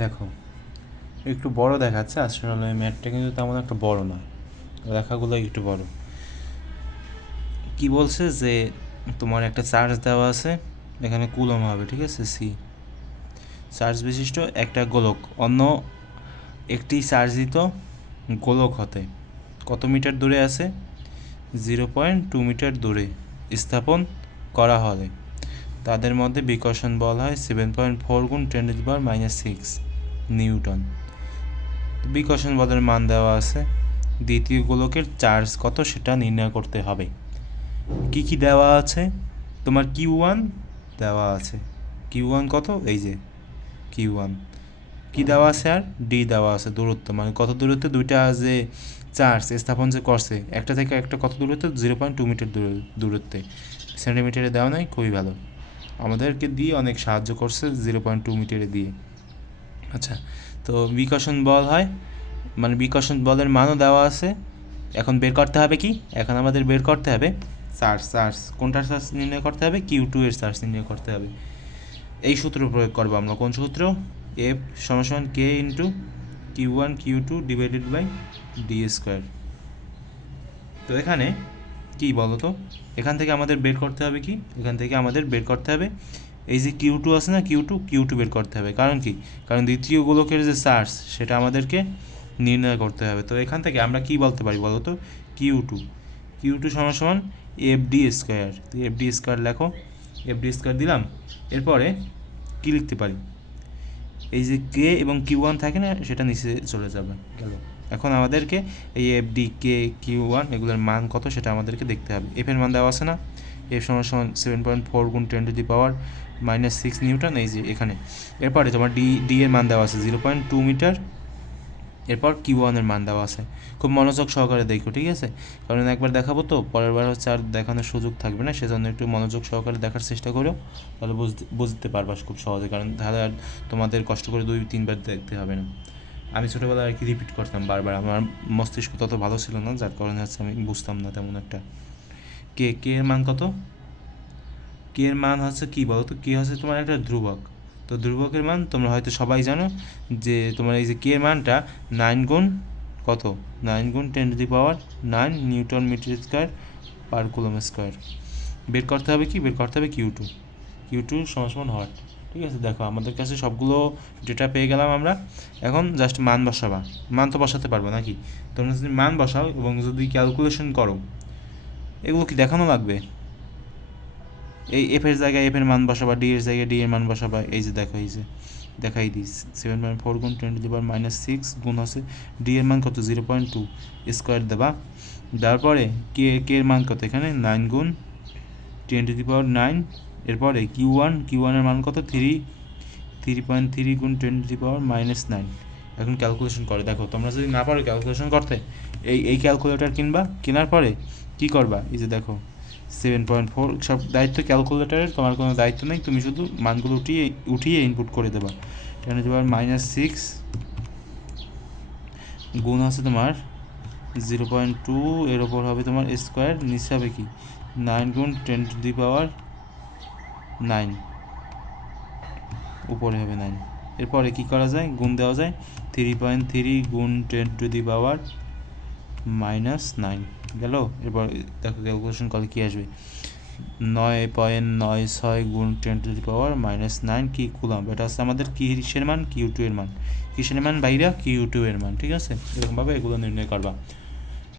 দেখো, একটু বড় দেখাচ্ছে ওই ম্যাটটা কিন্তু তেমন একটা বড় না। লেখাগুলো একটু বড়। কি বলছে যে, তোমার একটা চার্জ দেওয়া আছে, এখানে কুলম হবে, ঠিক আছে? সি চার্জ বিশিষ্ট একটা গোলক, অন্য একটি চার্জিত গোলক হতে। কত মিটার দূরে আছে? জিরো পয়েন্ট টু মিটার দূরে স্থাপন করা হলে। তাদের মধ্যে বিকর্ষণ বল হয় সেভেন পয়েন্ট ফোর গুণ টেন বার মাইনাস সিক্স নিউটন। বিকর্ষণ বলের মান দেওয়া আছে। দ্বিতীয় গোলকের চার্জ কত সেটা নির্ণয় করতে হবে। কি কি দেওয়া আছে? তোমার কিউ ওয়ান দেওয়া আছে। কিউ ওয়ান কত? এই যে, কিউ ওয়ান। কি দেওয়া আছে আর? ডি দেওয়া আছে, দূরত্ব। মানে কত দূরত্বে দুইটা যে চার্জ স্থাপন যে করছে, একটা থেকে একটা কত দূরত্ব? জিরো পয়েন্ট টু মিটার দূরত্বে। সেন্টিমিটারে দেওয়া নাই, খুবই ভালো। আমাদেরকে দিয়ে অনেক সাহায্য করছে জিরো পয়েন্ট টু মিটারে দিয়ে। আচ্ছা তো বিকর্ষণ বল হয় মানে বিকর্ষণ বলের মানও দেওয়া আছে। এখন বের করতে হবে কি? এখন আমাদের বের করতে হবে চার্জ চার্জ। কোনটার চার্জ নির্ণয় করতে হবে? কিউ টু এর চার্জ নির্ণয় করতে হবে। এই সূত্র প্রয়োগ করব আমরা। কোন সূত্র? এফ সমান K into Q one Q two divided by D square তো এখানে কি বলো তো এখান থেকে আমাদের বের করতে হবে কি? এখান থেকে আমাদের বের করতে হবে। এই যে কিউ টু আছে না কিউ টু কিউ টু বের করতে হবে। কারণ কি? কারণ দ্বিতীয় গোলকের যে চার্জ সেটা আমাদেরকে নির্ণয় করতে হবে। তো এখান থেকে আমরা কি বলতে পারি বলো তো কিউ টু কিউ টু সমান সমান এফ ডি স্কোয়ার তো এফ ডি স্কোয়ার লেখো। এফ ডি স্কোয়ার দিলাম। এরপরে কি লিখতে পারি? এই যে কে এবং কিউ ওয়ান থাকে না, সেটা নিচে চলে যাবে। গেল। এখন আমাদেরকে এই F D K Q one এগুলোর মান কত সেটা আমাদেরকে দেখতে হবে। এফ এর মান দেওয়া আছে না? এফ সমান সমান সেভেন পয়েন্ট ফোর গুণ ten to the power minus six newton এই যে এখানে। এরপরে তোমার ডি ডি এর মান দেওয়া আছে জিরো পয়েন্ট টু মিটার এরপর কিউ ওয়ানের মান দেওয়া আছে। খুব মনোযোগ সহকারে দেখো, ঠিক আছে? কারণ একবার দেখাবো তো, পরের বার হচ্ছে আর দেখানোর সুযোগ থাকবে না, সেজন্য একটু মনোযোগ সহকারে দেখার চেষ্টা করো তাহলে বুঝতে বুঝতে পারবা খুব সহজে। কারণ তাহলে আর তোমাদের কষ্ট করে দুই, তিনবার দেখতে হবে না। আমি ছোটোবেলায় আর কি রিপিট করতাম বারবার। আমার মস্তিষ্ক তত ভালো ছিল না, যার কারণে হচ্ছে আমি বুঝতাম না তেমন একটা। কে কে এর মান কত? কে এর মান হচ্ছে কী বলো তো? কে হচ্ছে তোমার একটা ধ্রুবক? তো ধ্রুবকের মান তোমরা হয়তো সবাই জানো যে তোমার এই যে কে এর মানটা নাইন গুণ কত? নাইন গুণ ten to the power nine newton metre square per coulomb square. বের করতে হবে কি? বের করতে হবে কিউ টু কিউ টু সমান সমান হট ঠিক আছে, দেখো আমাদের কাছে সবগুলো ডেটা পেয়ে গেলাম আমরা। এখন জাস্ট মান বসাবা। মান তো বসাতে পারব নাকি? তোমরা যদি মান বসাও এবং যদি ক্যালকুলেশন করো, এগুলো কি দেখানো লাগবে? এই এফ এর জায়গায় এফ এর মান বসাবা ডি এর জায়গায় ডি এর মান বসাবা, এই যে দেখো, এই যে দেখাই দিস। সেভেন পয়েন্ট ফোর গুণ twenty the power minus six গুণ আছে ডি এর মান কত? জিরো পয়েন্ট টু স্কোয়ার দেবা। তারপরে কে কে এর মান কত? এখানে নাইন গুণ টোয়েন্টি টু পাওয়ার নাইন এরপরে কিউ ওয়ান কিউ ওয়ানের মান কত? থ্রি থ্রি পয়েন্ট থ্রি গুণ ten the power minus nine এখন ক্যালকুলেশন করে। দেখো, তোমরা যদি না পারো ক্যালকুলেশন করতে, এই এই ক্যালকুলেটর কিনবা, কেনার পরে কি করবা? এই যে দেখো সেভেন পয়েন্ট ফোর সব দায়িত্ব ক্যালকুলেটারের তোমার কোনো দায়িত্ব নেই, তুমি শুধু মানগুলো উঠিয়ে উঠিয়ে ইনপুট করে দেবা। Ten to power minus six গুণ আছে তোমার জিরো পয়েন্ট টু এর ওপর হবে তোমার স্কোয়ার নিচে হবে কি? নাইন গুণ ten to the power nine. উপরে হবে নাইন। এরপরে কী করা যায়? গুণ দেওয়া যায়। থ্রি পয়েন্ট থ্রি গুণ ten to the power minus nine. গেল? এরপর দেখো ক্যালকুলেশন করলে কী আসবে? নয় পয়েন্ট নয় ছয় গুণ ten to the power minus nine কি কুলাম এটা হচ্ছে আমাদের কিসের মান? কিউ টু এর মান। কিসের মান বাইরা কিউ টু এর মান। ঠিক আছে? এরকমভাবে এগুলো নির্ণয় করবা।